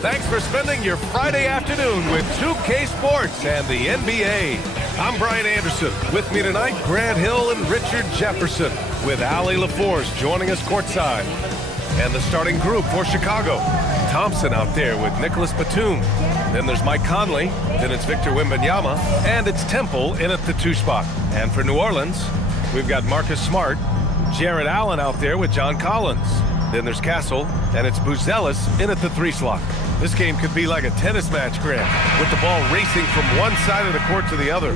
Thanks for spending your Friday afternoon with 2K Sports and the NBA. I'm Brian Anderson. With me tonight, Grant Hill and Richard Jefferson, with Allie LaForce joining us courtside. And the starting group for Chicago. Thompson out there with Nicholas Batum. Then there's Mike Conley. Then it's Victor Wembanyama. And it's Temple in at the 2 spot. And for New Orleans, we've got Marcus Smart, Jarrett Allen out there with John Collins. Then there's Castle, and it's Buzelis in at the 3 slot. This game could be like a tennis match, Grant, with the ball racing from one side of the court to the other.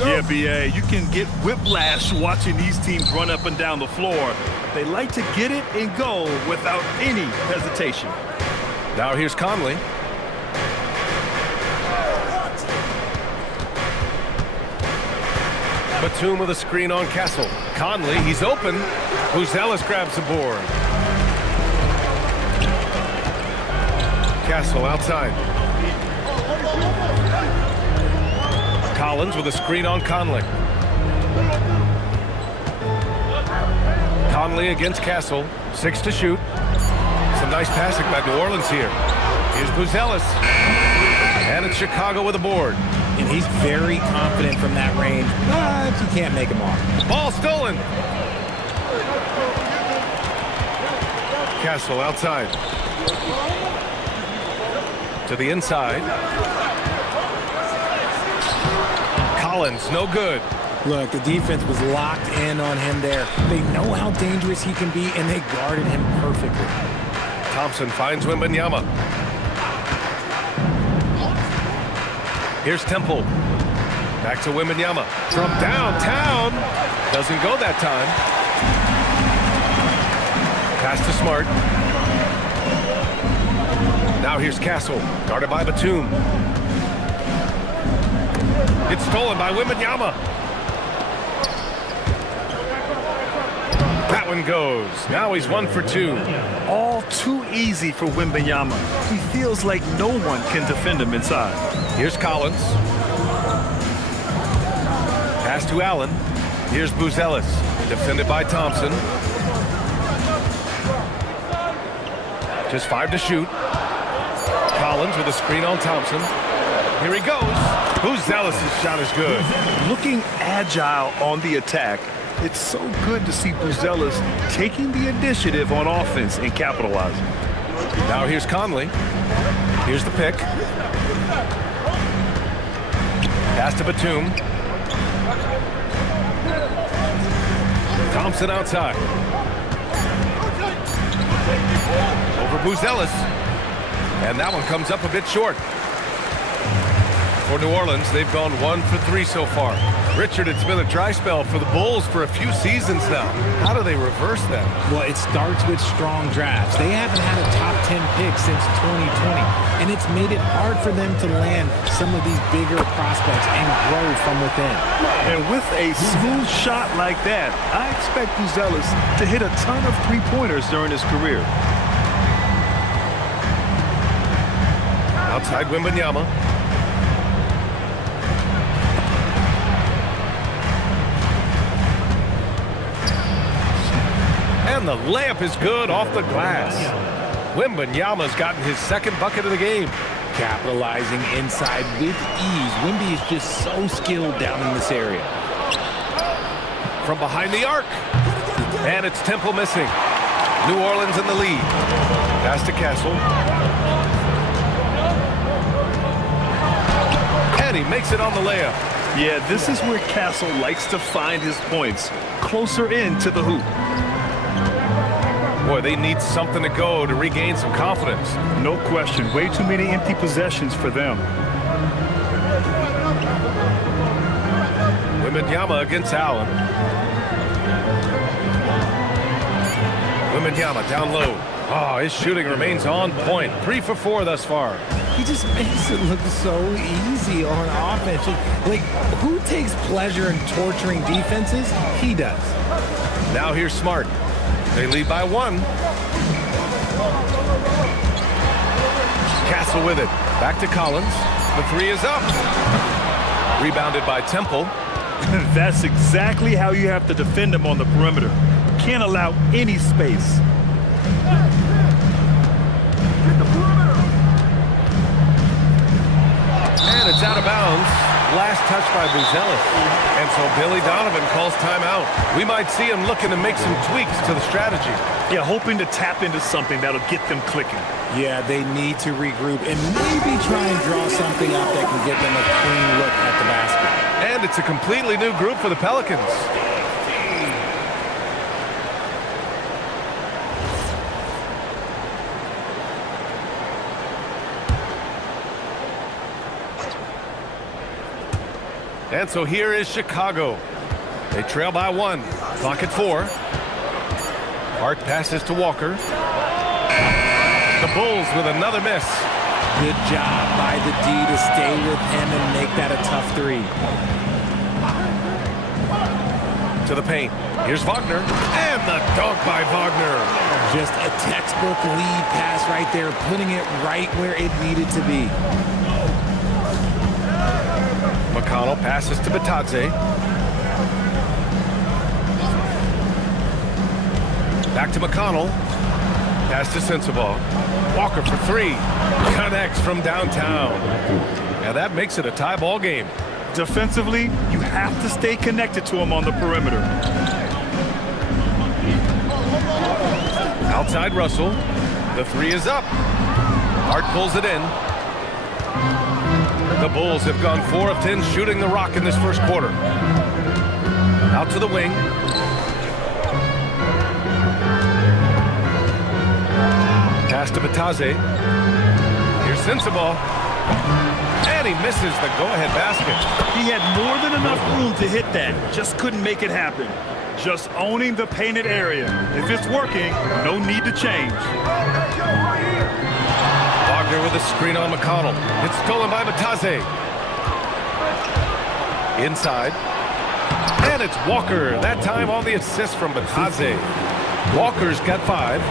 Yeah, BA, you can get whiplash watching these teams run up and down the floor. They like to get it and go without any hesitation. Now here's Conley. Batum with a screen on Castle. Conley, he's open. Buzelis grabs the board. Castle outside. Collins with a screen on Conley. Conley against Castle. 6 to shoot. Some nice passing by New Orleans here. Here's Buzelis. And it's Chicago with a board. And he's very confident from that range, but you can't make him off. Ball stolen. Castle outside. To the inside. Collins, no good. Look, the defense was locked in on him there. They know how dangerous he can be, and they guarded him perfectly. Thompson finds Wembanyama. Here's Temple. Back to Wembanyama. From downtown. Doesn't go that time. Pass to Smart. Now here's Castle. Guarded by Batum. It's stolen by Wembanyama. That one goes. Now he's 1 for 2. All too easy for Wembanyama. He feels like no one can defend him inside. Here's Collins. Pass to Allen. Here's Buzelis. Defended by Thompson. Just 5 to shoot. Collins with a screen on Thompson. Here he goes. Buzelis' shot is good. Looking agile on the attack, it's so good to see Buzelis taking the initiative on offense and capitalizing. Now here's Conley. Here's the pick. Pass to Batum. Thompson outside. Over Buzelis. And that one comes up a bit short. For New Orleans, they've gone 1 for 3 so far. Richard, it's been a dry spell for the Bulls for a few seasons now. How do they reverse that? Well, it starts with strong drafts. They haven't had a top 10 pick since 2020, and it's made it hard for them to land some of these bigger prospects and grow from within. And with a smooth shot like that, I expect Buzelis to hit a ton of three-pointers during his career. Outside Wembanyama. And the layup is good off the glass. Wembanyama's gotten his second bucket of the game. Capitalizing inside with ease. Wemby is just so skilled down in this area. From behind the arc. And it's Temple missing. New Orleans in the lead. Pass to Castle. And he makes it on the layup. Yeah, this is where Castle likes to find his points, closer in to the hoop. Boy, they need something to go to regain some confidence. No question. Way too many empty possessions for them. Wembanyama against Allen. Wembanyama down low. Oh, his shooting remains on point. 3 for 4 thus far. He just makes it look so easy on offense. Like, who takes pleasure in torturing defenses? He does. Now here's Smart. They lead by 1. Castle with it. Back to Collins. The 3 is up. Rebounded by Temple. That's exactly how you have to defend him on the perimeter. Can't allow any space. And it's out of bounds. Last touch by Buzelis. And so Billy Donovan calls timeout. We might see him looking to make some tweaks to the strategy. Yeah, hoping to tap into something that'll get them clicking. Yeah, they need to regroup and maybe try and draw something up that can get them a clean look at the basket. And it's a completely new group for the Pelicans. And so here is Chicago. They trail by 1. Clock at 4. Hart passes to Walker. The Bulls with another miss. Good job by the D to stay with him and make that a tough 3. To the paint. Here's Wagner. And the dunk by Wagner. Just a textbook lead pass right there, putting it right where it needed to be. McConnell passes to Batadze. Back to McConnell. Pass to Sensabaugh. Walker for 3. Connects from downtown. And that makes it a tie ball game. Defensively, you have to stay connected to him on the perimeter. Outside Russell. The 3 is up. Hart pulls it in. The Bulls have gone 4 of 10 shooting the rock in this first quarter. Out to the wing. Pass to Batadze. Here's Sensabaugh. And he misses the go-ahead basket. He had more than enough room to hit that. Just couldn't make it happen. Just owning the painted area. If it's working, no need to change. Wagner with a screen on McConnell. It's stolen by Batadze. Inside. And it's Walker. That time on the assist from Batadze. Walker's got 5.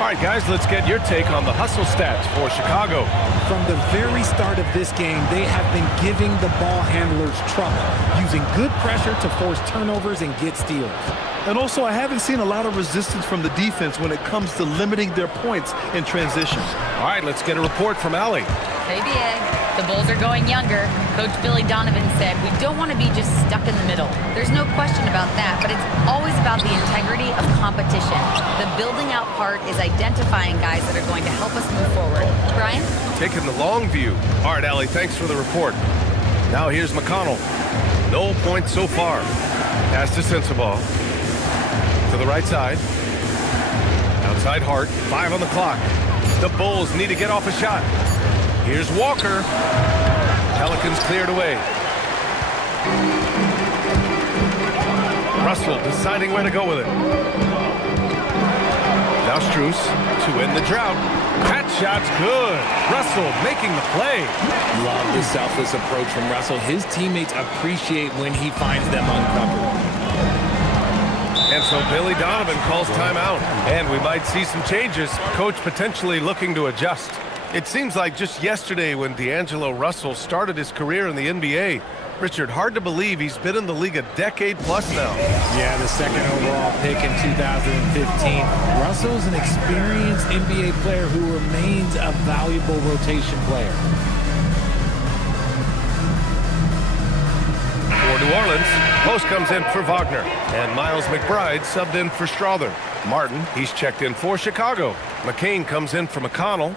All right, guys, let's get your take on the hustle stats for Chicago. From the very start of this game, they have been giving the ball handlers trouble, using good pressure to force turnovers and get steals. And also, I haven't seen a lot of resistance from the defense when it comes to limiting their points in transition. All right, let's get a report from Allie. Hey, BA. The Bulls are going younger. Coach Billy Donovan said, we don't want to be just stuck in the middle. There's no question about that, but it's always about the integrity of competition. The building out part is identifying guys that are going to help us move forward. Brian? Taking the long view. All right, Allie, thanks for the report. Now here's McConnell. No points so far. Pass to Sensabaugh. To the right side. Outside Hart. 5 on the clock. The Bulls need to get off a shot. Here's Walker. Pelicans cleared away. Russell deciding where to go with it. Now Strus to end the drought. That shot's good. Russell making the play. Love the selfless approach from Russell. His teammates appreciate when he finds them uncovered. And so Billy Donovan calls timeout. And we might see some changes. Coach potentially looking to adjust. It seems like just yesterday when D'Angelo Russell started his career in the NBA. Richard, hard to believe he's been in the league a decade plus now. Yeah, the second overall pick in 2015. Russell's an experienced NBA player who remains a valuable rotation player. For New Orleans, Post comes in for Wagner. And Miles McBride subbed in for Strother. Martin, he's checked in for Chicago. McCain comes in for McConnell.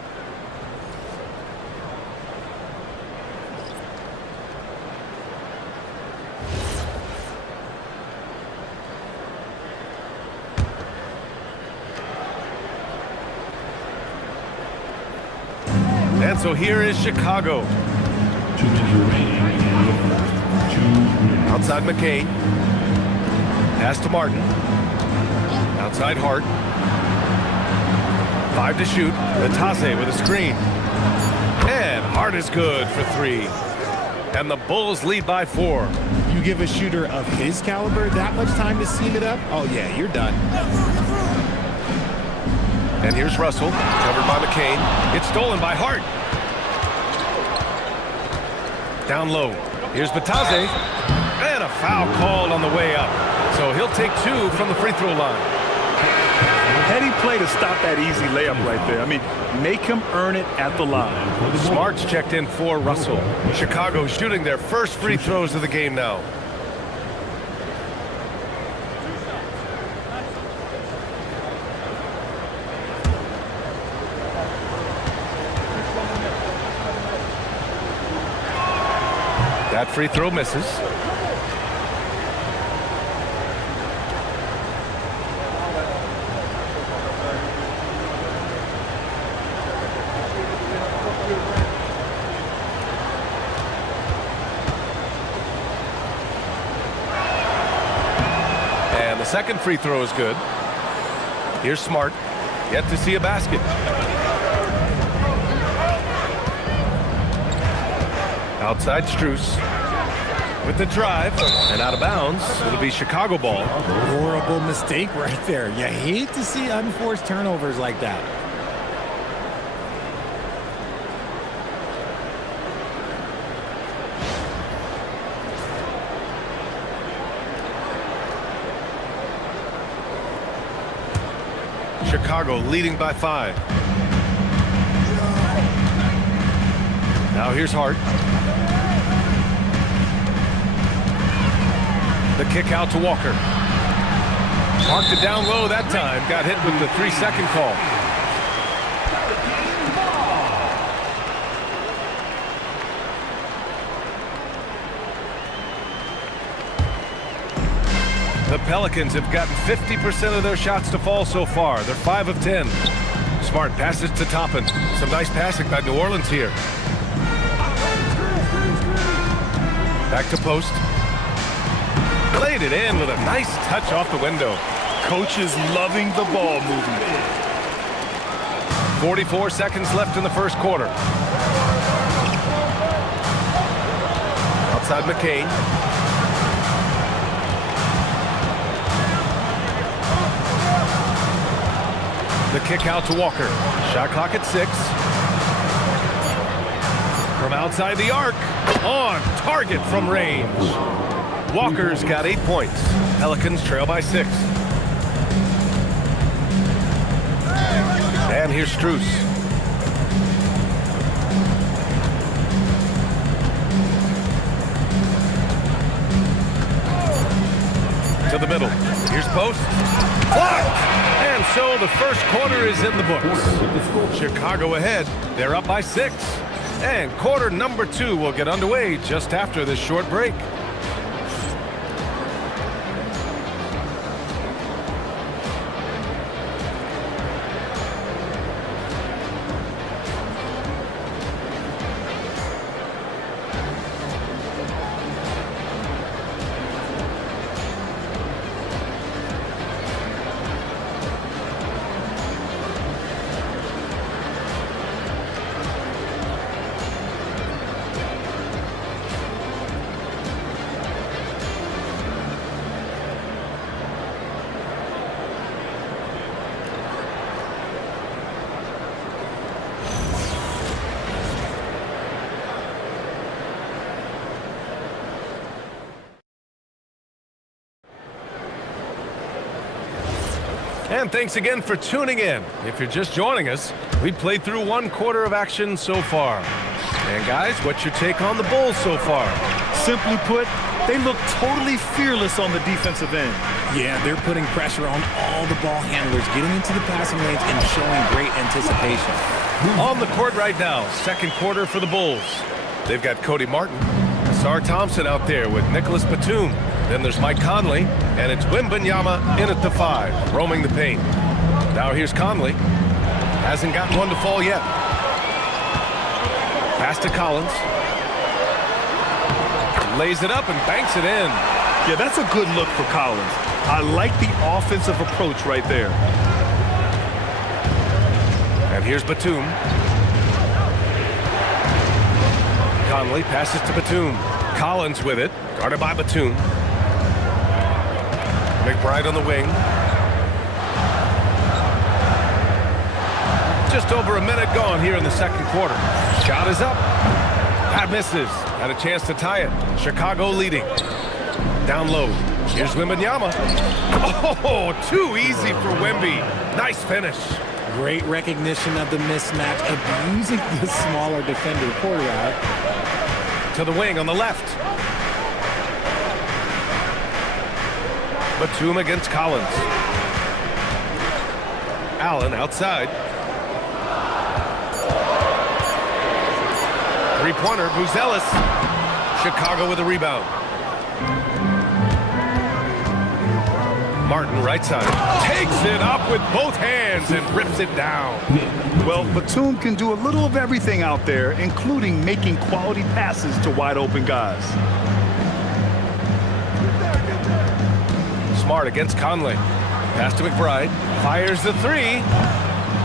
And so here is Chicago. Outside McCain. Pass to Martin. Outside Hart. 5 to shoot. Natase with a screen. And Hart is good for 3. And the Bulls lead by 4. You give a shooter of his caliber that much time to seam it up? Oh, yeah, you're done. And here's Russell, covered by McCain. It's stolen by Hart. Down low. Here's Batase. And a foul called on the way up. So he'll take 2 from the free throw line. Heady play to stop that easy layup right there. I mean, make him earn it at the line. Smart's checked in for Russell. Chicago shooting their first free throws of the game now. That free throw misses. And the second free throw is good. Here's Smart. Yet to see a basket. Outside Strus with the drive and out of bounds. It'll be Chicago ball. Horrible mistake right there. You hate to see unforced turnovers like that. Chicago leading by 5. Now here's Hart. The kick out to Walker. Marked it down low that time. Got hit with the 3-second call. The Pelicans have gotten 50% of their shots to fall so far. They're 5 of 10. Smart passes to Toppin. Some nice passing by New Orleans here. Back to Post. Played it in with a nice touch off the window. Coach is loving the ball movement. 44 seconds left in the first quarter. Outside McCain. The kick out to Walker. Shot clock at 6. From outside the arc. On target from range. Walker's got 8 points. Pelicans trail by 6. And here's Strus. To the middle. Here's Post. Blocked! And so the first quarter is in the books. Chicago ahead. They're up by 6. And quarter number 2 will get underway just after this short break. And thanks again for tuning in. If you're just joining us, we've played through 1 quarter of action so far. And guys, what's your take on the Bulls so far? Simply put, they look totally fearless on the defensive end. Yeah, they're putting pressure on all the ball handlers, getting into the passing lanes and showing great anticipation. On the court right now, 2nd quarter for the Bulls. They've got Cody Martin, Ausar Thompson out there with Nicholas Batum. Then there's Mike Conley, and it's Wembanyama in at the 5, roaming the paint. Now here's Conley. Hasn't gotten one to fall yet. Pass to Collins. Lays it up and banks it in. Yeah, that's a good look for Collins. I like the offensive approach right there. And here's Batum. Conley passes to Batum. Collins with it, guarded by Batum. McBride on the wing. Just over a minute gone here in the 2nd quarter. Shot is up. That misses. Had a chance to tie it. Chicago leading. Down low. Here's Wembanyama. Oh, too easy for Wemby. Nice finish. Great recognition of the mismatch, abusing the smaller defender quarterback. To the wing on the left. Batum against Collins. Allen outside. 3-pointer, Buzelis. Chicago with a rebound. Martin right side. Takes it up with both hands and rips it down. Well, Batum can do a little of everything out there, including making quality passes to wide open guys. Smart against Conley. Pass to McBride. Fires the 3.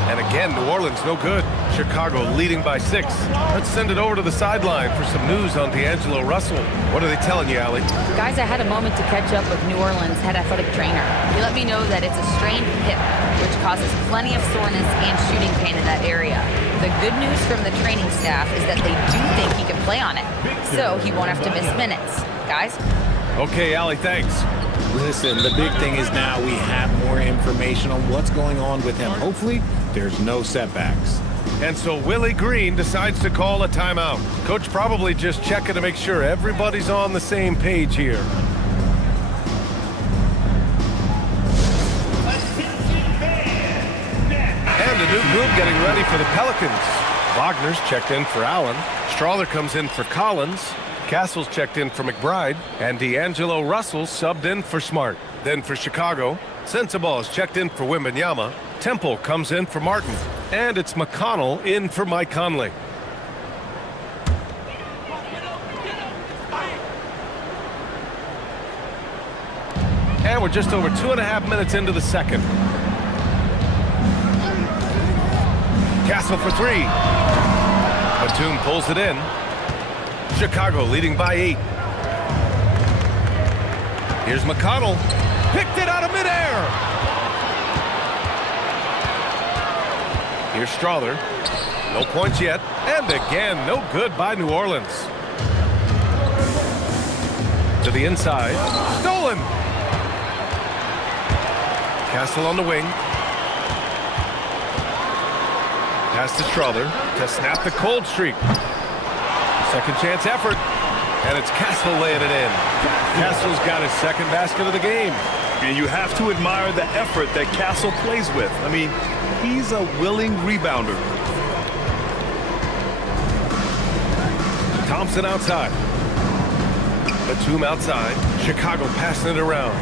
And again, New Orleans no good. Chicago leading by 6. Let's send it over to the sideline for some news on D'Angelo Russell. What are they telling you, Allie? Guys, I had a moment to catch up with New Orleans head athletic trainer. He let me know that it's a strained hip, which causes plenty of soreness and shooting pain in that area. The good news from the training staff is that they do think he can play on it, so he won't have to miss minutes. Guys? Okay, Allie, thanks. Listen, the big thing is now we have more information on what's going on with him. Hopefully, there's no setbacks. And so Willie Green decides to call a timeout. Coach probably just checking to make sure everybody's on the same page here. And a new group getting ready for the Pelicans. Wagner's checked in for Allen. Strawther comes in for Collins. Castle's checked in for McBride. And D'Angelo Russell subbed in for Smart. Then for Chicago, Sensabaugh is checked in for Wembanyama. Temple comes in for Martin. And it's McConnell in for Mike Conley. And we're just over 2.5 minutes into the 2nd. Castle for 3. Batum pulls it in. Chicago leading by 8. Here's McConnell. Picked it out of midair. Here's Strawther. No points yet. And again, no good by New Orleans. To the inside. Stolen. Castle on the wing. Pass to Strawther to snap the cold streak. Second chance effort. And it's Castle laying it in. Castle's got his 2nd basket of the game. And you have to admire the effort that Castle plays with. I mean, he's a willing rebounder. Thompson outside. Batum outside. Chicago passing it around.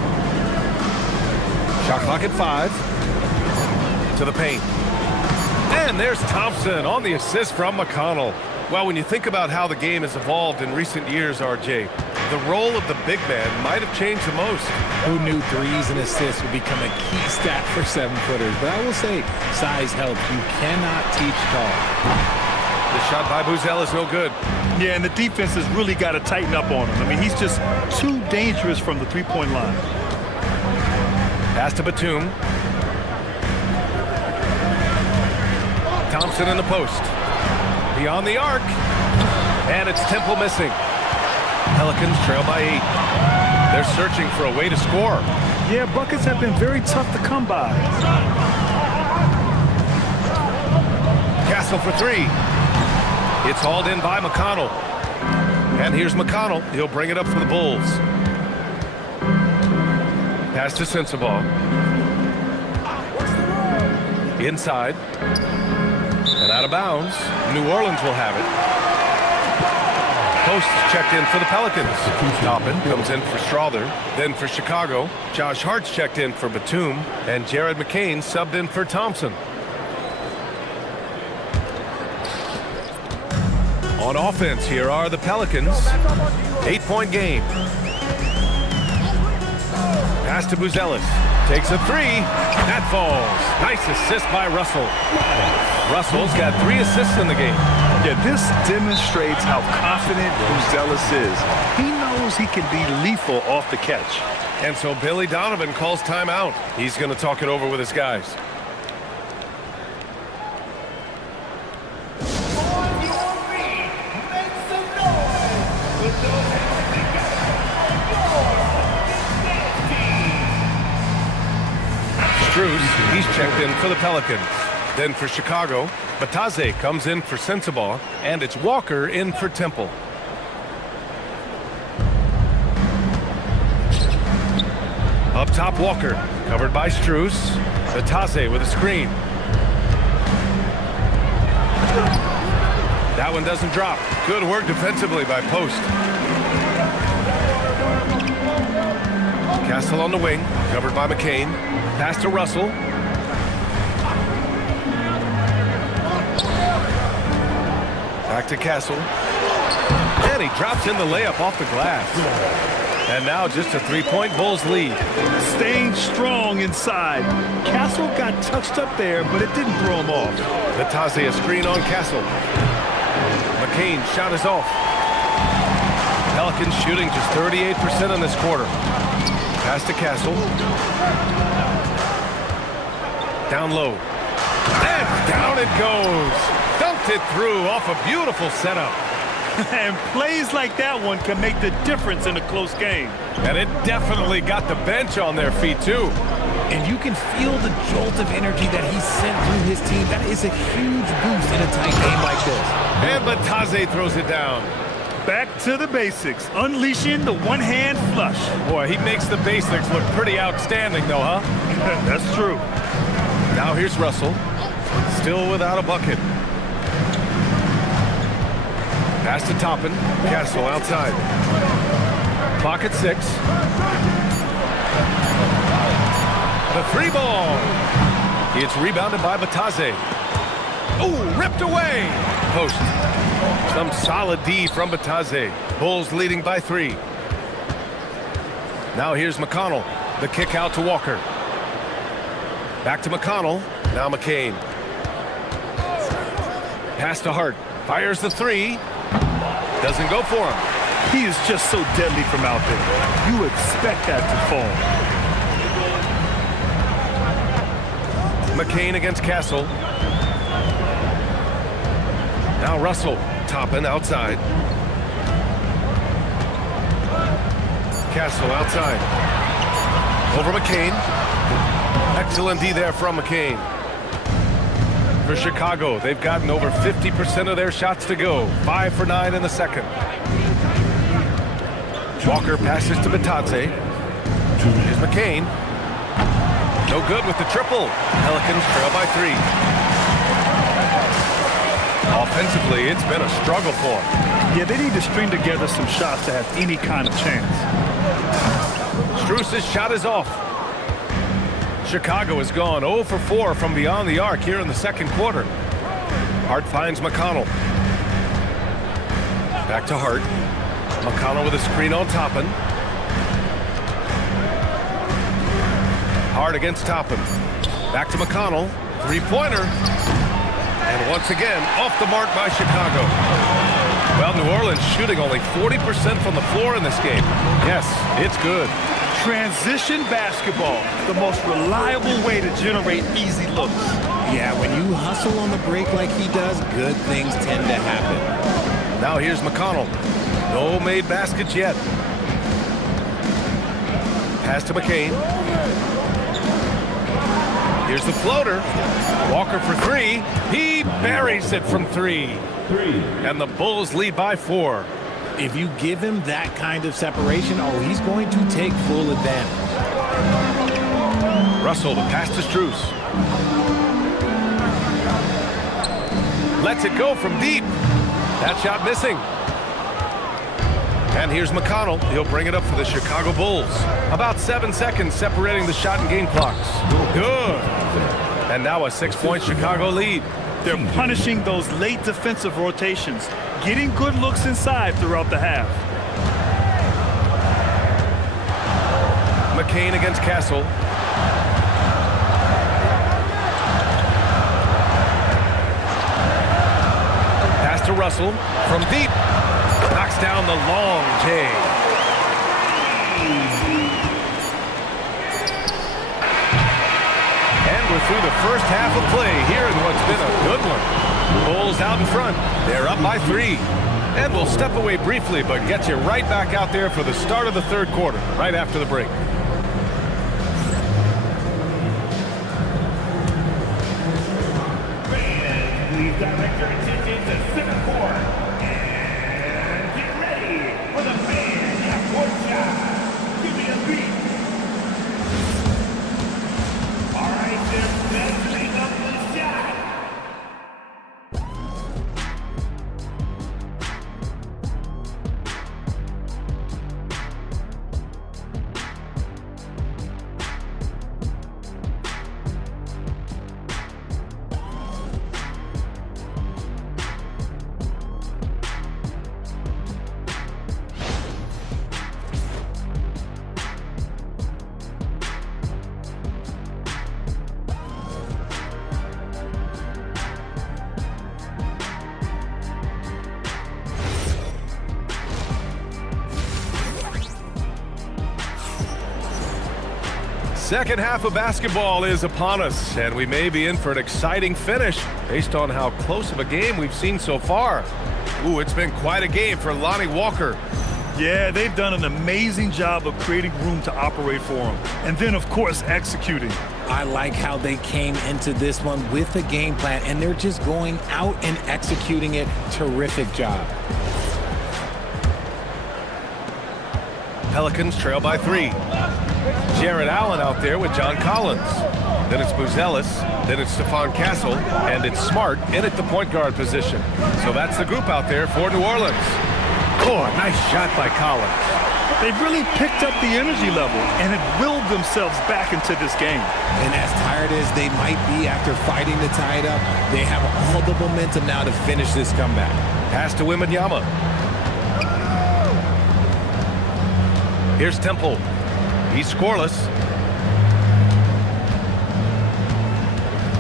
Shot clock at 5. To the paint. And there's Thompson on the assist from McConnell. Well, when you think about how the game has evolved in recent years, RJ, the role of the big man might have changed the most. Who knew threes and assists would become a key stat for 7-footers? But I will say, size helps. You cannot teach tall. The shot by Buzelis is no good. Yeah, and the defense has really got to tighten up on him. I mean, he's just too dangerous from the 3-point line. Pass to Batum. Thompson in the post. Beyond the arc. And it's Temple missing. Pelicans trail by 8. They're searching for a way to score. Yeah, buckets have been very tough to come by. Castle for three. It's hauled in by McConnell. And here's McConnell. He'll bring it up for the Bulls. Pass to Sensabaugh. Inside. And out of bounds. New Orleans will have it. Post checked in for the Pelicans. Toppin comes in for Strother. Then for Chicago, Josh Hart's checked in for Batum. And Jared McCain subbed in for Thompson. On offense, here are the Pelicans. 8-point game. Pass to Buzelis. Takes a three. That falls. Nice assist by Russell. Russell's got 3 assists in the game. Yeah, this demonstrates how confident Buzelis is. He knows he can be lethal off the catch. And so Billy Donovan calls timeout. He's going to talk it over with his guys. Strus, he's checked in for the Pelicans. Then for Chicago, Batase comes in for Sensabaugh, and it's Walker in for Temple. Up top, Walker, covered by Strus. Batase with a screen. That one doesn't drop. Good work defensively by Post. Castle on the wing, covered by McCain. Pass to Russell. Back to Castle. And he drops in the layup off the glass. And now just a 3-point Bulls lead. Staying strong inside. Castle got touched up there, but it didn't throw him off. Batase a screen on Castle. McCain shot is off. Pelicans shooting just 38% in this quarter. Pass to Castle. Down low. And down it goes. Dunked it through off a beautiful setup. And plays like that one can make the difference in a close game. And it definitely got the bench on their feet, too. And you can feel the jolt of energy that he sent through his team. That is a huge boost in a tight game like this. And Batase throws it down. Back to the basics, unleashing the one-hand flush. Boy, he makes the basics look pretty outstanding, though, huh? That's true. Now here's Russell, still without a bucket. Pass to Toppin, Castle outside. Clock at 6. The 3 ball. It's rebounded by Batase. Oh, ripped away. Post. Some solid D from Batase. Bulls leading by 3. Now here's McConnell. The kick out to Walker. Back to McConnell. Now McCain. Pass to Hart. Fires the 3. Doesn't go for him. He is just so deadly from out there. You expect that to fall. McCain against Castle. Now Russell. Toppin outside. Castle outside. Over McCain. Excellent D there from McCain. For Chicago, they've gotten over 50% of their shots to go. 5 for 9 in the second. Walker passes to Batase. Here's McCain. No good with the triple. Pelicans trail by 3. Offensively, it's been a struggle for them. Yeah, they need to string together some shots to have any kind of chance. Strus's shot is off. Chicago has gone 0 for 4 from beyond the arc here in the second quarter. Hart finds McConnell. Back to Hart. McConnell with a screen on Toppin. Hart against Toppin. Back to McConnell. 3-pointer. And once again, off the mark by Chicago. Well, New Orleans shooting only 40% from the floor in this game. Yes, it's good. Transition basketball, the most reliable way to generate easy looks. Yeah, when you hustle on the break like he does, good things tend to happen. Now here's McConnell. No made baskets yet. Pass to McCain. Here's the floater. Walker for three. He buries it from three. And the Bulls lead by 4. If you give him that kind of separation, oh, he's going to take full advantage. Russell, the pass to Strus. Lets it go from deep. That shot missing. And here's McConnell. He'll bring it up for the Chicago Bulls. About 7 seconds separating the shot and game clocks. Good. And now a 6-point Chicago lead. They're punishing those late defensive rotations, getting good looks inside throughout the half. McCain against Castle. Pass to Russell from deep. Knocks down the long J. And we're through the first half of play here in what's been a good one. Bulls out in front. They're up by 3. And we'll step away briefly, but get you right back out there for the start of the third quarter, right after the break. Please direct your attention to center court. And get ready for the fan half-court shot. Give me a beat. All right, they're measuring up the shot. Second half of basketball is upon us, and we may be in for an exciting finish based on how close of a game we've seen so far. Ooh, it's been quite a game for Lonnie Walker. Yeah, they've done an amazing job of creating room to operate for him. And then, of course, executing. I like how they came into this one with a game plan, and they're just going out and executing it. Terrific job. Pelicans trail by 3. Jared Allen out there with John Collins. Then it's Buzelis. Then it's Stephon Castle. And it's Smart in at the point guard position. So that's the group out there for New Orleans. Oh, a nice shot by Collins. They've really picked up the energy level and have willed themselves back into this game. And as tired as they might be after fighting to tie it up, they have all the momentum now to finish this comeback. Pass to Wembanyama. Here's Temple. He's scoreless.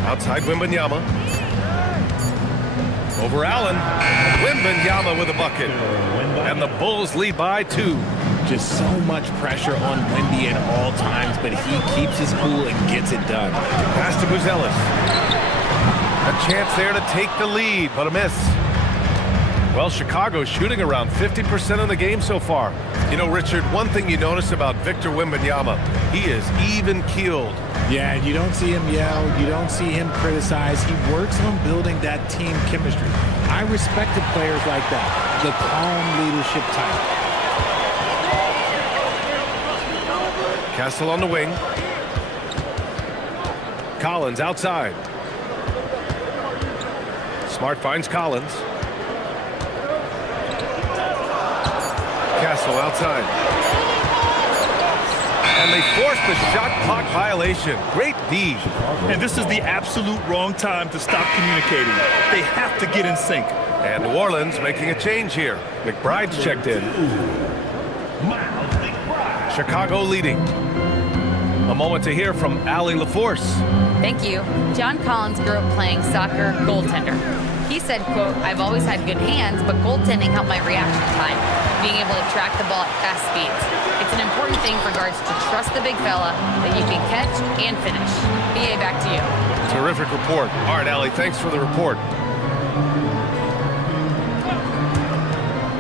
Outside Wembanyama. Over Allen. Wembanyama with a bucket. And the Bulls lead by 2. Just so much pressure on Wemby at all times, but he keeps his cool and gets it done. Pass to Buzelis. A chance there to take the lead, but a miss. Well, Chicago's shooting around 50% of the game so far. You know, Richard, one thing you notice about Victor Wembanyama, he is even-keeled. Yeah, you don't see him yell. You don't see him criticize. He works on building that team chemistry. I respected players like that, the calm leadership type. Castle on the wing. Collins outside. Smart finds Collins. Castle outside. And they force the shot clock violation. Great D. And this is the absolute wrong time to stop communicating. They have to get in sync. And New Orleans making a change here. McBride's checked in. Chicago leading. A moment to hear from Allie LaForce. Thank you. John Collins grew up playing soccer goaltender. He said, quote, "I've always had good hands, but goaltending helped my reaction time, being able to track the ball at fast speeds. It's an important thing for guards to trust the big fella that you can catch and finish." BA, back to you. Terrific report. All right, Allie, thanks for the report.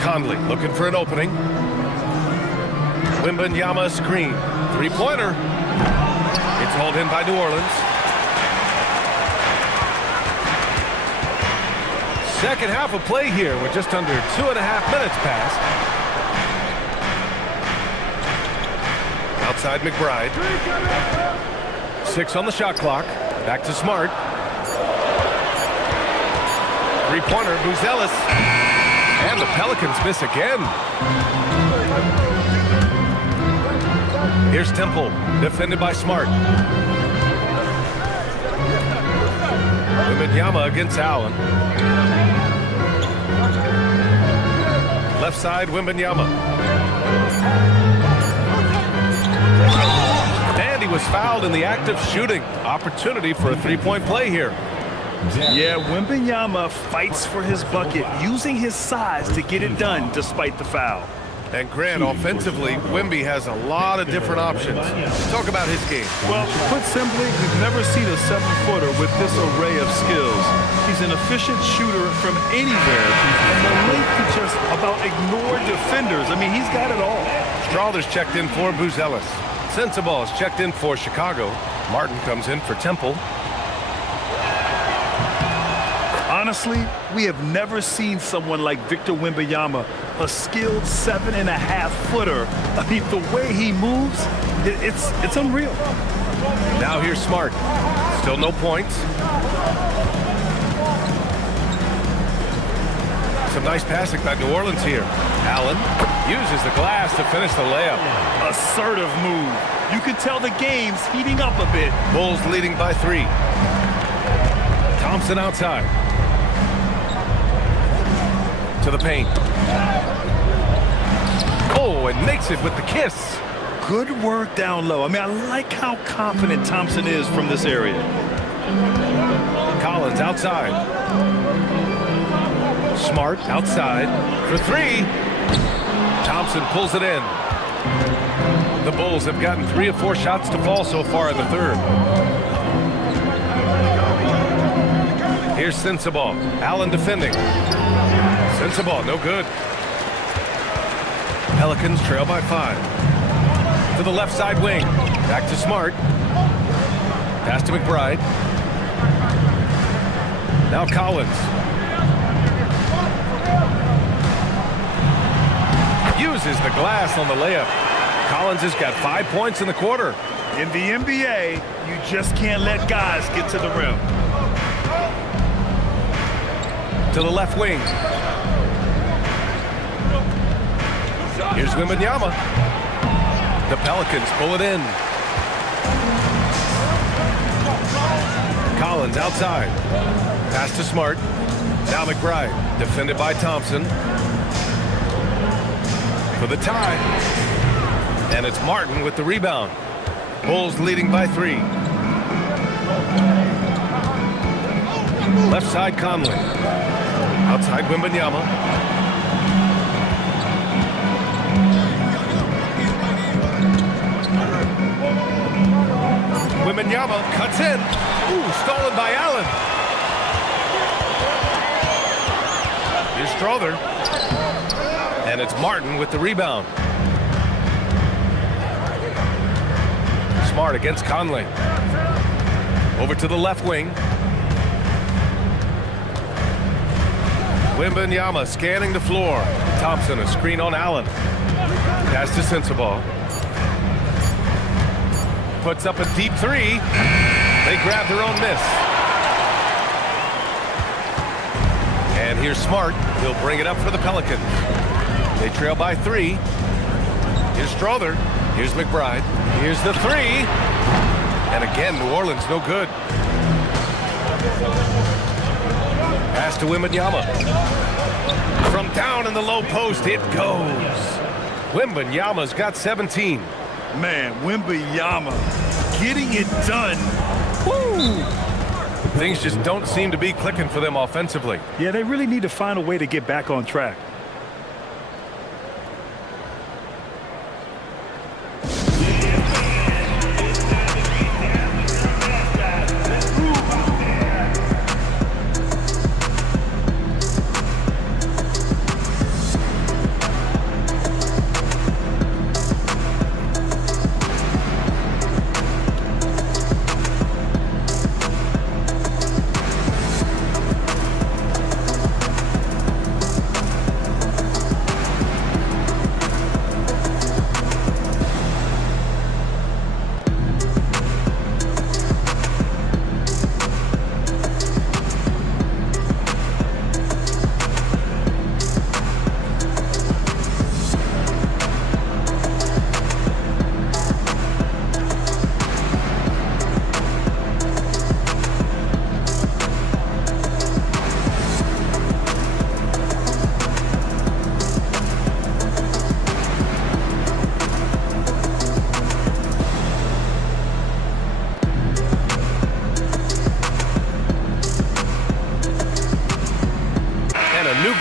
Conley looking for an opening. Wembanyama screen. Three-pointer. It's hauled in by New Orleans. Second half of play here with just under 2.5 minutes passed. Outside McBride. 6 on the shot clock. Back to Smart. Three-pointer, Buzelis. And the Pelicans miss again. Here's Temple, defended by Smart. Wembanyama against Allen. Left side, Wembanyama. And he was fouled in the act of shooting. Opportunity for a three-point play here. Yeah, Wembanyama fights for his bucket, using his size to get it done despite the foul. And Grant, offensively, Wemby has a lot of different options. Talk about his game. Well, put simply, we've never seen a 7-footer with this array of skills. He's an efficient shooter from anywhere, and the length to just about ignore defenders. I mean, he's got it all. Strawther's checked in for Buzelis. Sensabaugh is checked in for Chicago. Martin comes in for Temple. Honestly, we have never seen someone like Victor Wembanyama, a skilled 7.5-footer. I mean, the way he moves, it's unreal. Now here's Smart. Still no points. Some nice passing by New Orleans here. Allen uses the glass to finish the layup. Assertive move. You can tell the game's heating up a bit. Bulls leading by 3. Thompson outside. To the paint. Oh, and makes it with the kiss. Good work down low. I mean, I like how confident Thompson is from this area. Collins outside. Smart outside for 3. Thompson pulls it in. The Bulls have gotten 3 of 4 shots to fall so far in the third. Here's Sensabaugh. Allen defending. Sensabaugh, no good. Pelicans trail by 5. To the left side wing. Back to Smart. Pass to McBride. Now Collins. Uses the glass on the layup. Collins has got 5 points in the quarter. In the NBA, you just can't let guys get to the rim. To the left wing. Here's Wembanyama. The Pelicans pull it in. Collins outside. Pass to Smart. Now McBride, defended by Thompson. For the tie. And it's Martin with the rebound. Bulls leading by 3. Left side Conley. Outside Wembanyama. Wembanyama cuts in. Ooh, stolen by Allen. Here's Strawther. And it's Martin with the rebound. Smart against Conley. Over to the left wing. Wembanyama scanning the floor. Thompson, a screen on Allen. Pass to Sensabaugh. Puts up a deep 3. They grab their own miss. And here's Smart. He'll bring it up for the Pelicans. They trail by 3. Here's Strawther. Here's McBride. Here's the 3. And again, New Orleans no good. Pass to Wembanyama. From down in the low post, it goes. Wembanyama's got 17. Man, Wembanyama getting it done. Woo! Things just don't seem to be clicking for them offensively. Yeah, they really need to find a way to get back on track.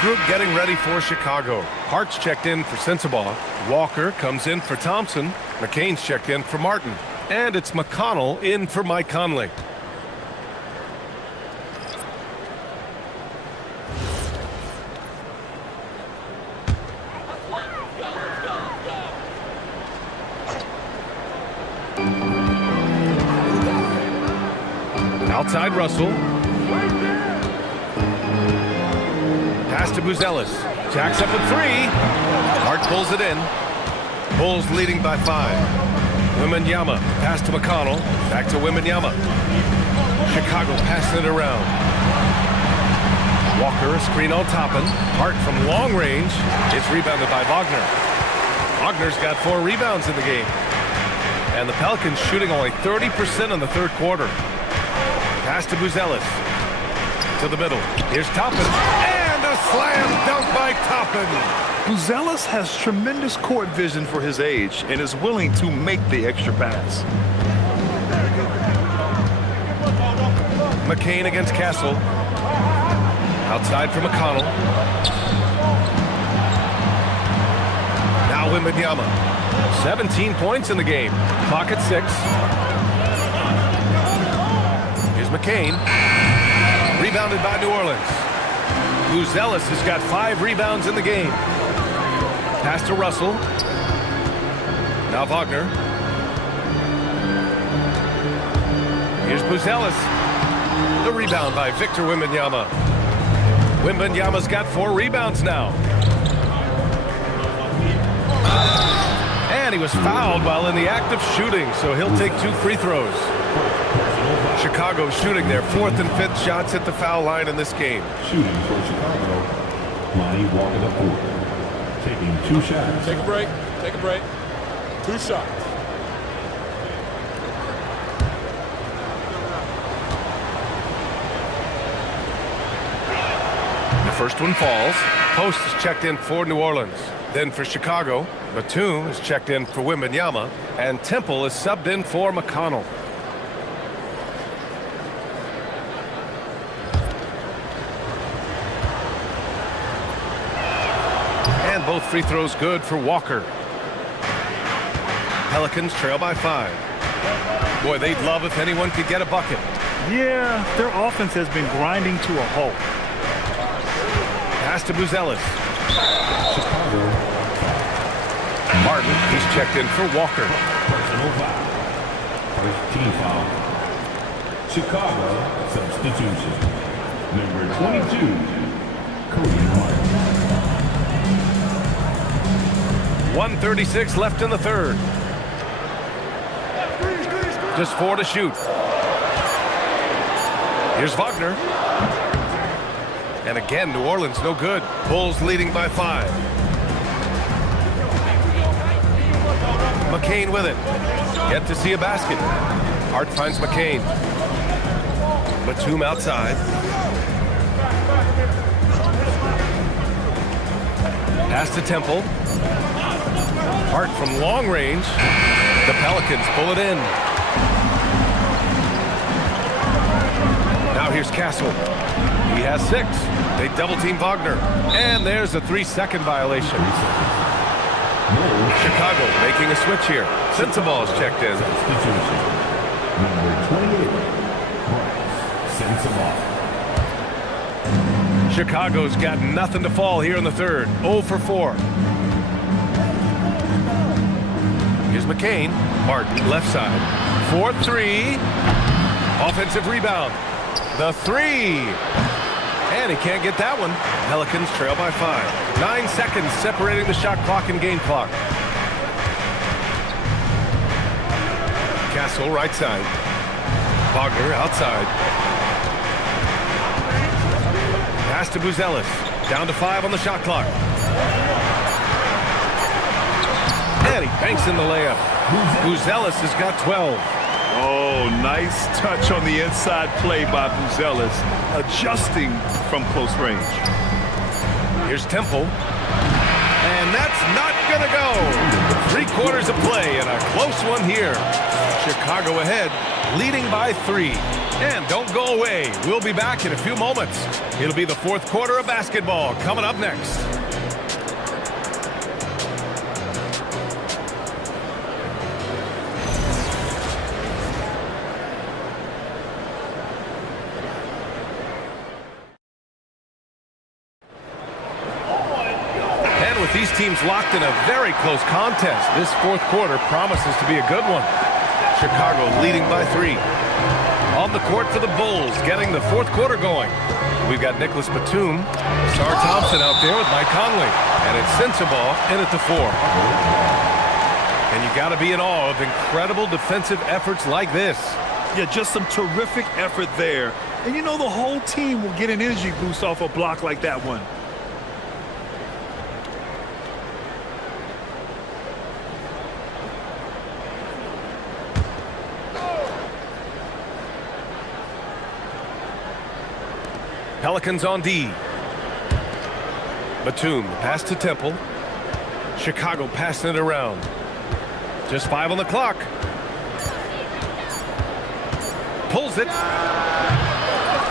group getting ready for Chicago. Hart's checked in for Sensabaugh. Walker comes in for Thompson. McCain's checked in for Martin. And it's McConnell in for Mike Conley. Outside Russell. Pass to Buzelis. Jacks up a three. Hart pulls it in. Bulls leading by 5. Wembanyama. Pass to McConnell. Back to Wembanyama. Chicago passing it around. Walker, a screen on Toppin. Hart from long range. It's rebounded by Wagner. Wagner's got 4 rebounds in the game. And the Pelicans shooting only 30% in the third quarter. Pass to Buzelis. To the middle. Here's Toppin. And a slam dunk by Toppin. Buzelis has tremendous court vision for his age and is willing to make the extra pass. McCain against Castle. Outside for McConnell. Now Wembanyama. 17 points in the game. Clock at 6. Here's McCain. Rebounded by New Orleans. Buzelis has got 5 rebounds in the game. Pass to Russell. Now Wagner. Here's Buzelis. The rebound by Victor Wembanyama. Wembanyama's got 4 rebounds now. And he was fouled while in the act of shooting, so he'll take 2 free throws. Chicago shooting their 4th and 5th shots at the foul line in this game. Shooting for Chicago, Lonnie Walker the 4th. Taking 2 shots. Take a break. Take a break. 2 shots. The first one falls. Post is checked in for New Orleans. Then for Chicago, Batum is checked in for Wembanyama, and Temple is subbed in for McConnell. And both free throws good for Walker. Pelicans trail by 5. Boy, they'd love if anyone could get a bucket. Yeah, their offense has been grinding to a halt. Pass to Buzelis. Chicago, Martin, he's checked in for Walker. personal foul. First team foul. Chicago, substitution. Number 22, Cody Martin. 1:36 left in the third. Just 4 to shoot. Here's Wagner. And again, New Orleans no good. Bulls leading by 5. McCain with it. Yet to see a basket. Hart finds McCain. Batum outside. Pass to Temple. Hart from long range. The Pelicans pull it in. Now here's Castle. He has 6. They double-team Wagner. And there's a 3-second violation. Chicago making a switch here. Sensabaugh is checked in. Substitution. Number 28, Bryce Sensabaugh. Chicago's got nothing to fall here in the third. 0 for 4. Here's McCain. Martin, left side. 4-3. Offensive rebound. The 3. And he can't get that one. Pelicans trail by 5. 9 seconds separating the shot clock and game clock. Castle, right side. Wagner, outside. Pass to Buzelis. Down to 5 on the shot clock. And he banks in the layup. Buzelis has got 12. Oh, nice touch on the inside play by Buzelis, adjusting from close range. Here's Temple. And that's not going to go. 3 quarters of play and a close one here. Chicago ahead, leading by 3. And don't go away. We'll be back in a few moments. It'll be the fourth quarter of basketball coming up next. And with these teams locked in a very close contest, this fourth quarter promises to be a good one. Chicago leading by 3. On the court for the Bulls, getting the fourth quarter going. We've got Nicholas Batum, Sar Thompson out there with Mike Conley. And it's Sensabaugh in at the 4. And you got to be in awe of incredible defensive efforts like this. Yeah, just some terrific effort there. And you know the whole team will get an energy boost off a block like that one. Pelicans on D. Batum, pass to Temple. Chicago passing it around. Just 5 on the clock. Pulls it.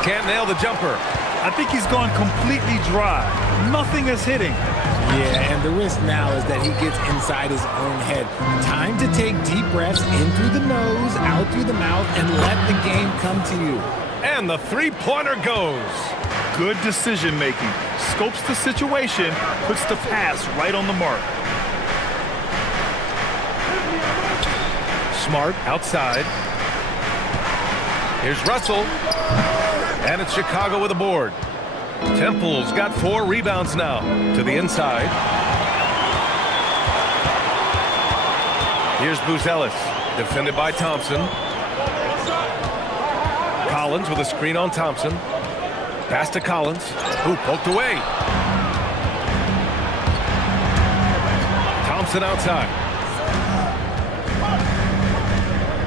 Can't nail the jumper. I think he's gone completely dry. Nothing is hitting. Yeah, and the risk now is that he gets inside his own head. Time to take deep breaths in through the nose, out through the mouth, and let the game come to you. And the three-pointer goes. Good decision making. Scopes the situation, puts the pass right on the mark. Smart outside. Here's Russell. And it's Chicago with a board. Temple's got 4 rebounds now to the inside. Here's Buzelis, defended by Thompson. Collins with a screen on Thompson. Pass to Collins, who poked away. Thompson outside.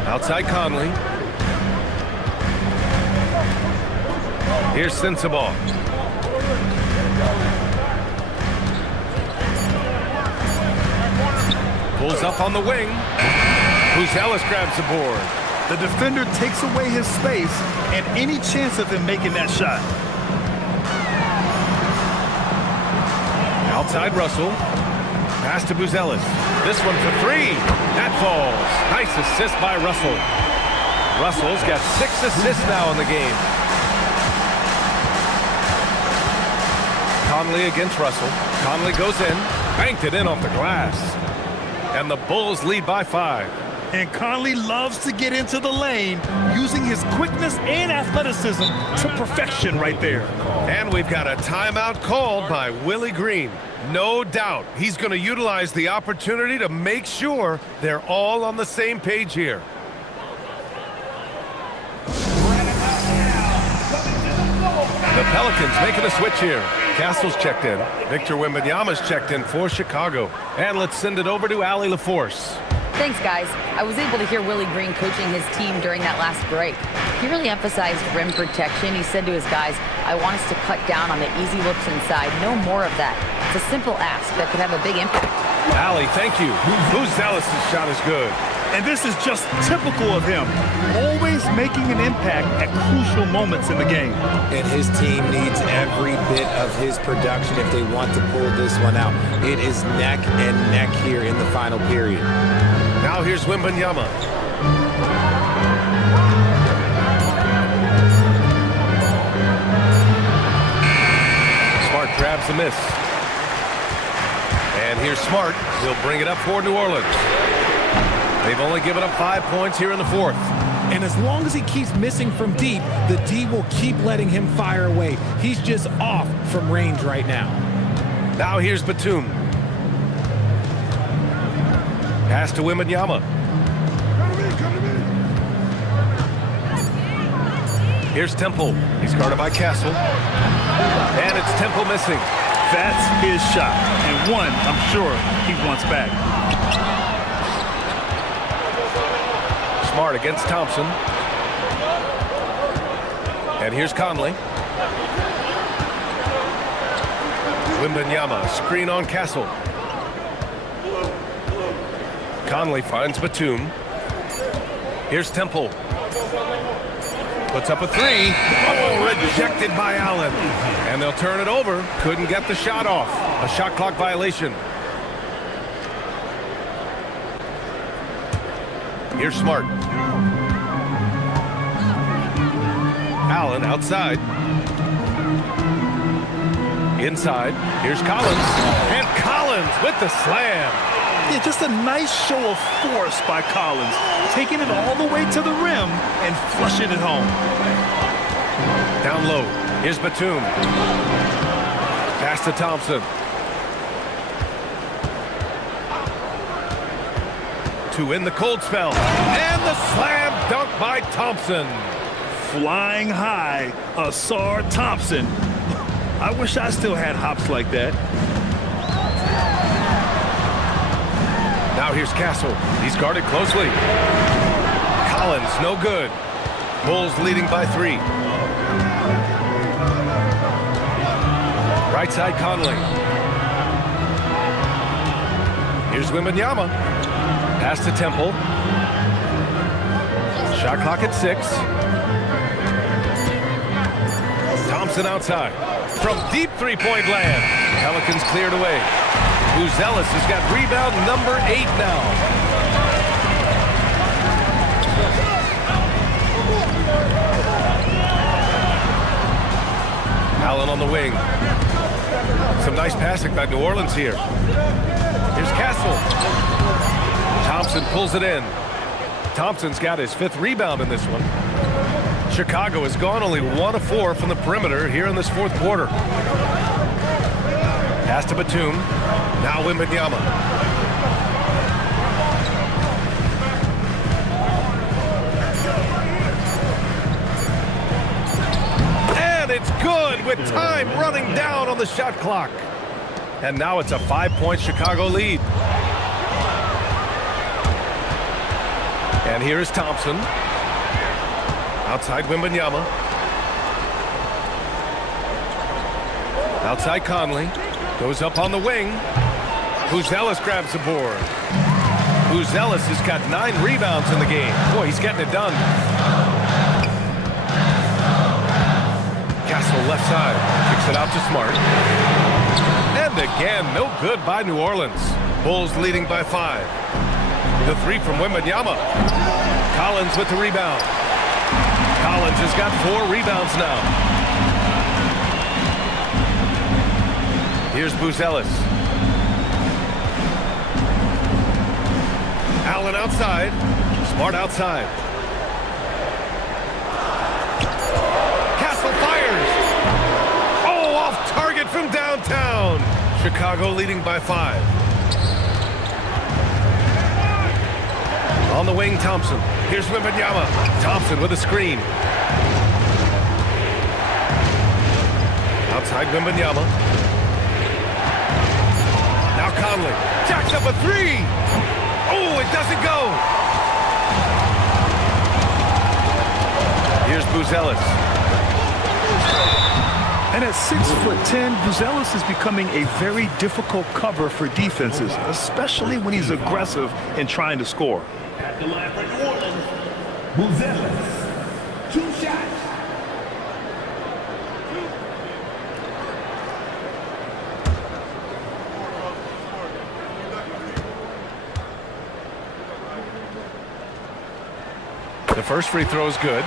Outside Conley. Here's Sensabaugh. Pulls up on the wing. Buzelis grabs the board. The defender takes away his space and any chance of him making that shot. Outside Russell. Pass to Buzelis. This one for 3. That falls. Nice assist by Russell. Russell's got 6 assists now in the game. Conley against Russell. Conley goes in. Banked it in off the glass. And the Bulls lead by 5. And Conley loves to get into the lane, using his quickness and athleticism to perfection right there. And we've got a timeout called by Willie Green. No doubt he's going to utilize the opportunity to make sure they're all on the same page here. The Pelicans making a switch here. Castle's checked in. Victor Wembanyama's checked in for Chicago. And let's send it over to Allie LaForce. Thanks, guys. I was able to hear Willie Green coaching his team during that last break. He really emphasized rim protection. He said to his guys, I want us to cut down on the easy looks inside. No more of that. It's a simple ask that could have a big impact. Allie, thank you. Buzelis' shot is good. And this is just typical of him, always making an impact at crucial moments in the game. And his team needs every bit of his production if they want to pull this one out. It is neck and neck here in the final period. Now here's Wembanyama. Smart grabs the miss. And here's Smart. He'll bring it up for New Orleans. They've only given up 5 points here in the fourth. And as long as he keeps missing from deep, the D will keep letting him fire away. He's just off from range right now. Now here's Batum. Pass to Wembanyama. Here's Temple. He's guarded by Castle. And it's Temple missing. That's his shot, and one I'm sure he wants back. Smart against Thompson. And here's Conley. Wembanyama, screen on Castle. Conley finds Batum. Here's Temple. Puts up a three. Oh, rejected by Allen. And they'll turn it over. Couldn't get the shot off. A shot clock violation. Here's Smart. Allen outside. Inside. Here's Collins. And Collins with the slam. Yeah, just a nice show of force by Collins, taking it all the way to the rim and flushing it home. Down low. Here's Batum. Pass to Thompson. To in the cold spell. And the slam dunk by Thompson. Flying high, Ausar Thompson. I wish I still had hops like that. Now here's Castle. He's guarded closely. Collins, no good. Bulls leading by 3. Right side, Conley. Here's Wembanyama. Pass to Temple. Shot clock at 6. Thompson outside. From deep three-point land. Pelicans cleared away. Buzelis has got rebound number 8 now. Allen on the wing. Some nice passing by New Orleans here. Here's Castle. Thompson pulls it in. Thompson's got his 5th rebound in this one. Chicago has gone only 1 of 4 from the perimeter here in this 4th quarter. Pass to Batum. Now Wembanyama. And it's good with time running down on the shot clock. And now it's a 5-point Chicago lead. And here is Thompson. Outside Wembanyama. Outside Conley. Goes up on the wing. Buzelis grabs the board. Buzelis has got 9 rebounds in the game. Boy, he's getting it done. Castle left side. Kicks it out to Smart. And again, no good by New Orleans. Bulls leading by 5. The 3 from Wembanyama. Collins with the rebound. Collins has got 4 rebounds now. Here's Buzelis. Allen outside. Smart outside. Castle fires. Oh, off target from downtown. Chicago leading by 5. On the wing, Thompson. Here's Wembanyama. Thompson with a screen. Outside Wembanyama. Now Conley jacks up a 3. Oh, it doesn't go. Here's Buzelis. And at 6'10", Buzelis is becoming a very difficult cover for defenses, especially when he's aggressive and trying to score. At the line for New Orleans, Buzelis. 2 shots. The first free throw is good.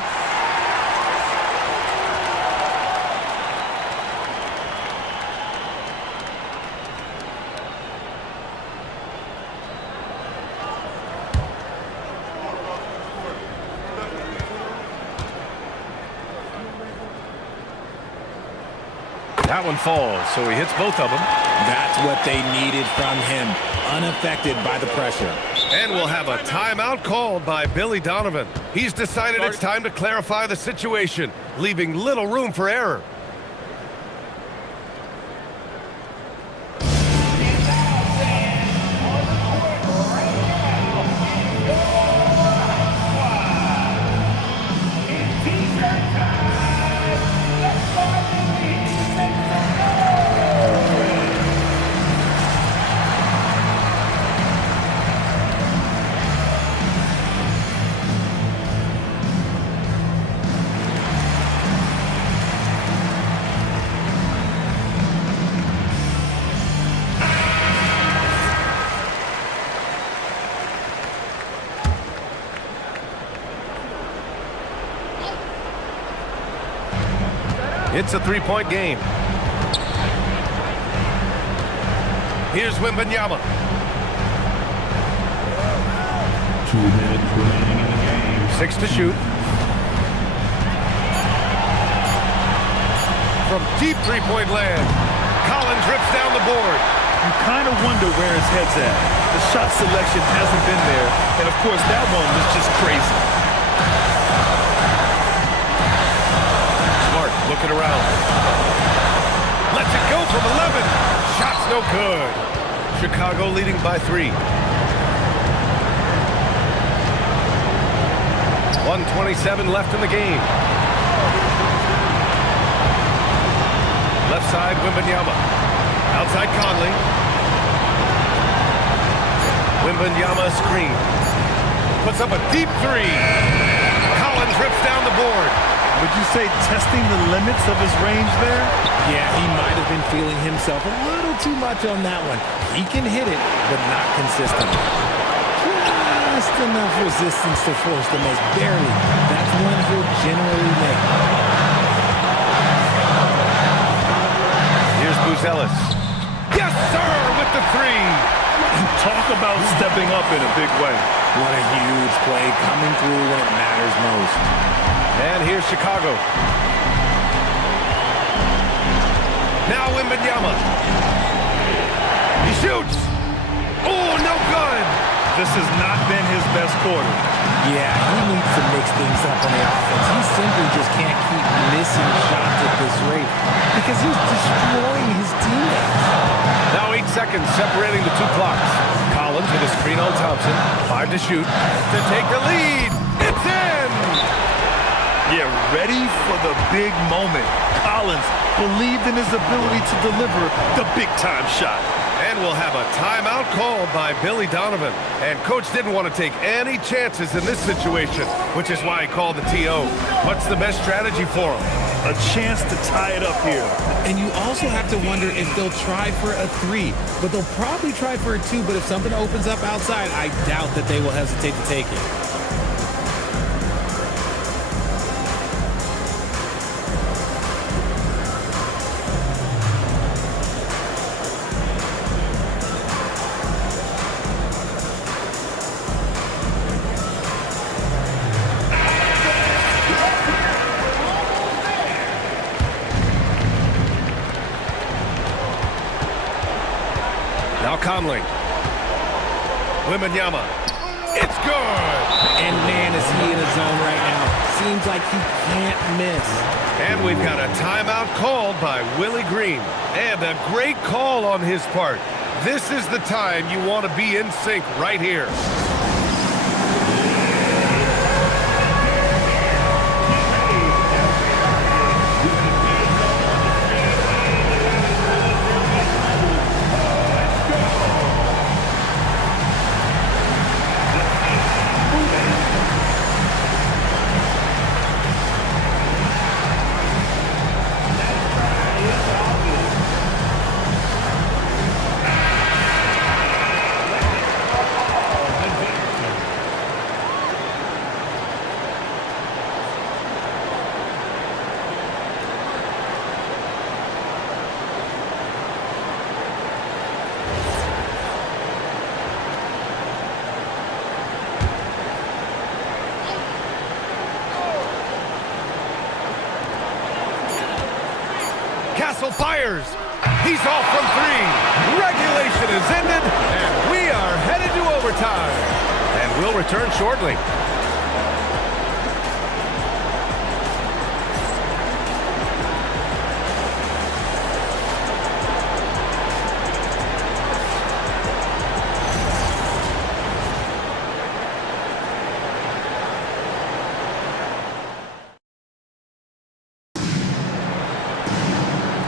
That one falls, so he hits both of them. That's what they needed from him. Unaffected by the pressure. And we'll have a timeout called by Billy Donovan. He's decided it's time to clarify the situation, leaving little room for error. It's a three-point game. Here's Wembanyama. 2 minutes remaining in the game. 6 to shoot. From deep three-point land, Collins rips down the board. You kind of wonder where his head's at. The shot selection hasn't been there, and of course that one was just crazy. Smart looking around. Lets it go from 11. Shot's no good. Chicago leading by 3. 1:27 left in the game. Left side, Wembanyama. Outside, Conley. Wembanyama screen. Puts up a deep 3. Collins rips down the board. Would you say testing the limits of his range there? Yeah, he might have been feeling himself a little too much on that one. He can hit it, but not consistently. Just enough resistance to force the miss. Barely. That's one he'll generally make. Here's Buzelis. Yes, sir, with the 3. Talk about stepping up in a big way. What a huge play coming through when it matters most. And here's Chicago. Now Wembanyama. He shoots. Oh, no good. This has not been his best quarter. Yeah, he needs to mix things up on the offense. He simply just can't keep missing shots at this rate because he's destroying his teammates. Now 8 seconds separating the 2 clocks. Collins with a screen on Thompson. 5 to shoot. To take the lead. It's in! Yeah, ready for the big moment. Collins believed in his ability to deliver the big-time shot. And we'll have a timeout called by Billy Donovan. And Coach didn't want to take any chances in this situation, which is why he called the TO. What's the best strategy for him? A chance to tie it up here. And you also have to wonder if they'll try for a 3. But they'll probably try for a 2. But if something opens up outside, I doubt that they will hesitate to take it. Now Conley. Wembanyama. It's good! And man, is he in a zone right now. Seems like he can't miss. And we've got a timeout called by Willie Green. And a great call on his part. This is the time you want to be in sync right here. Castle fires. He's off from 3. Regulation is ended, and we are headed to overtime. And we'll return shortly.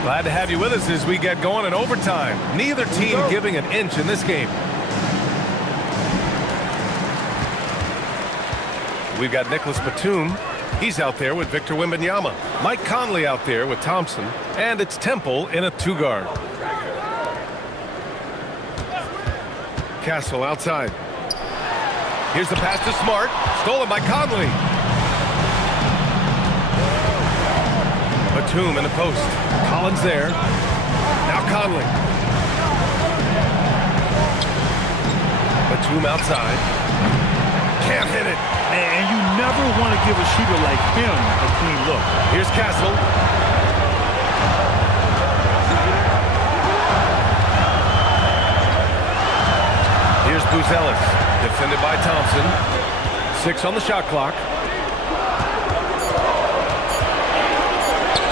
Glad to have you with us as we get going in overtime. Neither team giving an inch in this game. We've got Nicholas Batum. He's out there with Victor Wembanyama. Mike Conley out there with Thompson. And it's Temple in a 2-guard. Castle outside. Here's the pass to Smart. Stolen by Conley. Batum in the post. Collins there. Now Conley. Batum outside. Can't hit it. And you never want to give a shooter like him a clean look. Here's Castle. Here's Buzelis. Defended by Thompson. 6 on the shot clock.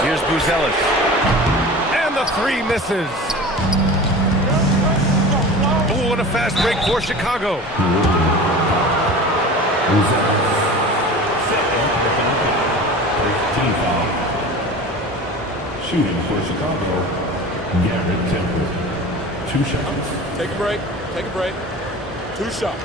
Here's Buzelis. And the 3 misses. Oh, what a fast break for Chicago. Team foul. Shooting for Chicago, Garrett Temple. 2 shots. Take a break. Take a break. 2 shots.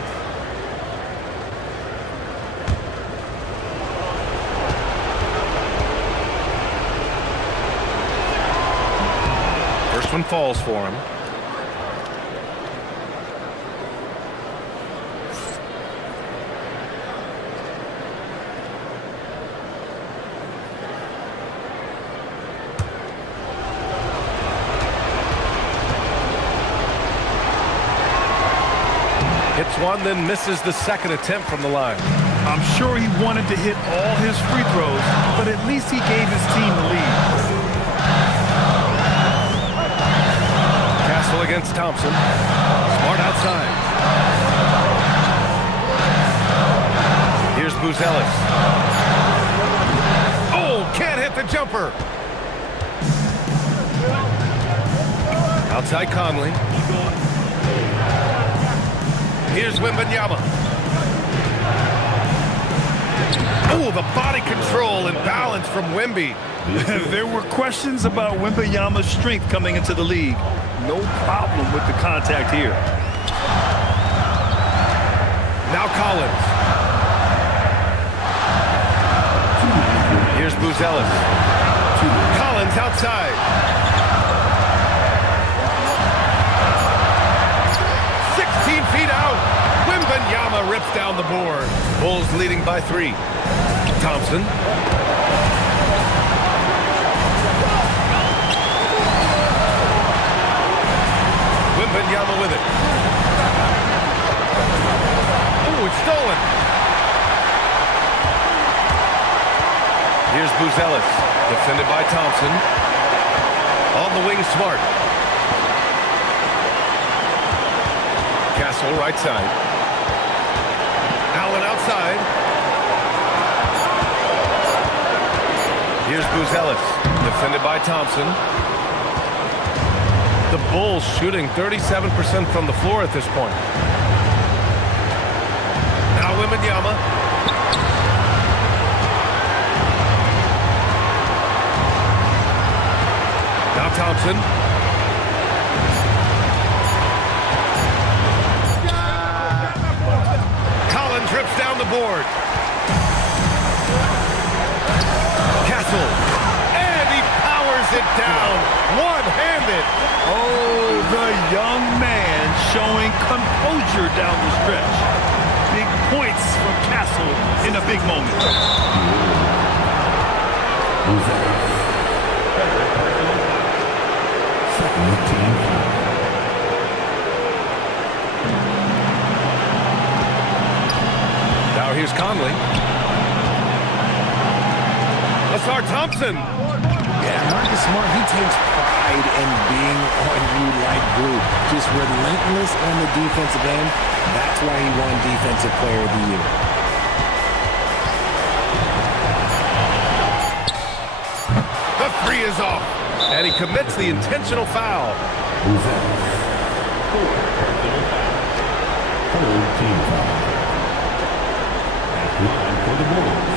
First one falls for him. Hits one, then misses the second attempt from the line. I'm sure he wanted to hit all his free throws, but at least he gave his team the lead. Castle against Thompson. Smart outside. Here's Buzelis. Oh, can't hit the jumper. Outside Conley. Here's Wembanyama. Oh, the body control and balance from Wemby. There were questions about Wembanyama's strength coming into the league. No problem with the contact here. Now Collins. Here's Buzelis. Collins outside. 16 feet out. Wembanyama rips down the board. Bulls leading by 3. Thompson. Wembanyama with it. Oh, it's stolen. Here's Buzelis. Defended by Thompson. On the wing, Smart. Castle right side. Allen outside. Here's Buzelis. Defended by Thompson. The Bulls shooting 37% from the floor at this point. Now Wembanyama. Now Thompson. Collins rips down the board. Castle. And he powers it down. One-handed. Oh, the young man showing composure down the stretch. Big points from Castle in a big moment. Now here's Conley. Lasar Thompson. Yeah, Marcus Smart, he takes pride in being on you like glue. Just relentless on the defensive end. That's why he won Defensive Player of the Year. The 3 is off. And he commits the intentional foul. Team foul. At the line for the Bulls,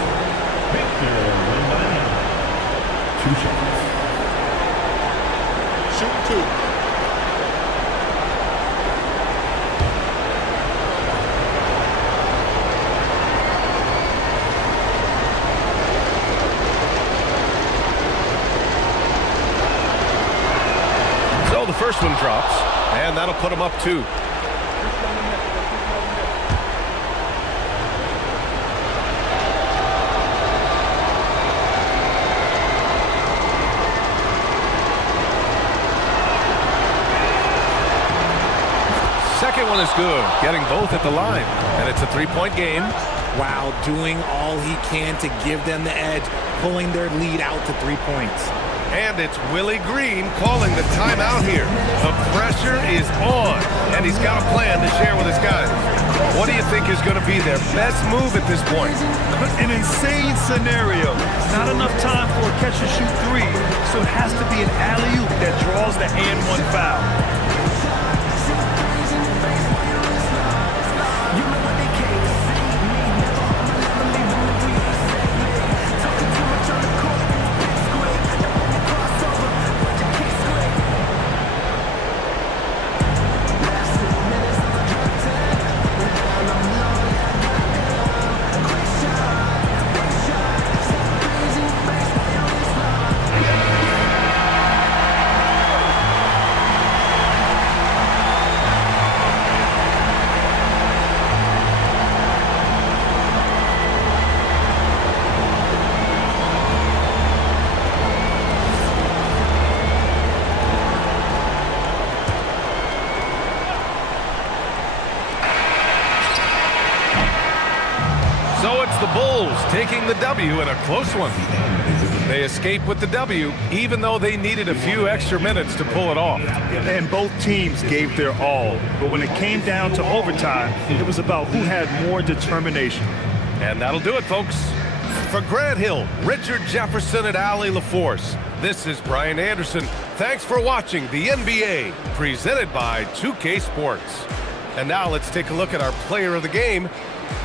Victor Wembanyama. 2 shots. Shoot 2. So the first one drops, and that'll put him up 2. one is good, getting both at the line. And it's a three-point game. Wow, doing all he can to give them the edge, pulling their lead out to 3 points. And it's Willie Green calling the timeout here. The pressure is on, and he's got a plan to share with his guys. What do you think is going to be their best move at this point? An insane scenario. Not enough time for a catch-and-shoot three, so it has to be an alley-oop that draws the and one foul. So it's the Bulls taking the W in a close one. They escape with the W, even though they needed a few extra minutes to pull it off. And both teams gave their all. But when it came down to overtime, it was about who had more determination. And that'll do it, folks. For Grant Hill, Richard Jefferson, and Allie LaForce, this is Brian Anderson. Thanks for watching the NBA, presented by 2K Sports. And now let's take a look at our player of the game,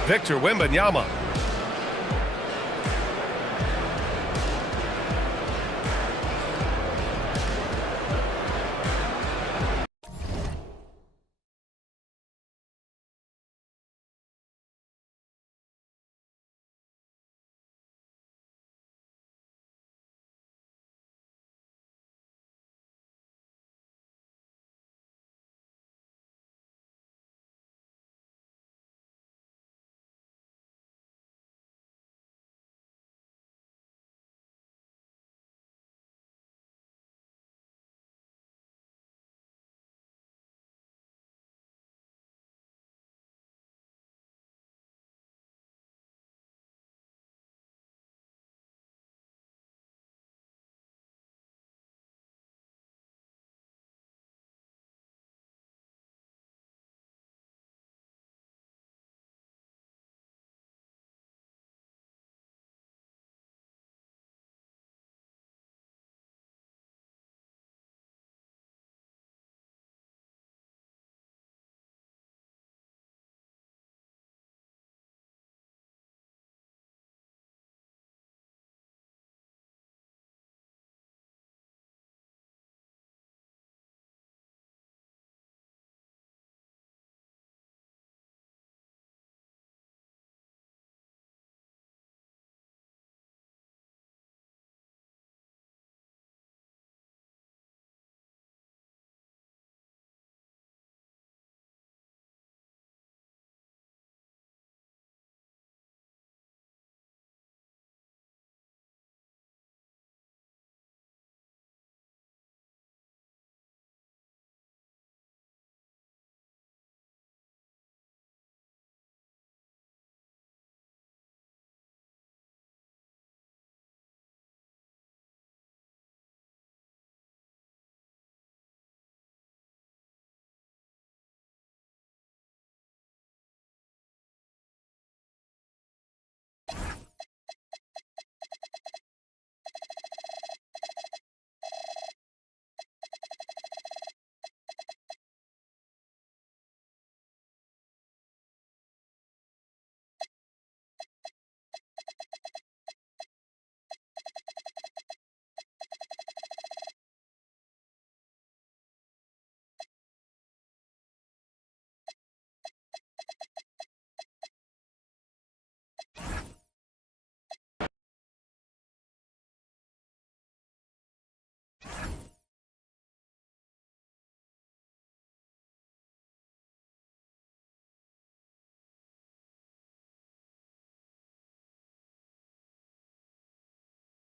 Victor Wembanyama.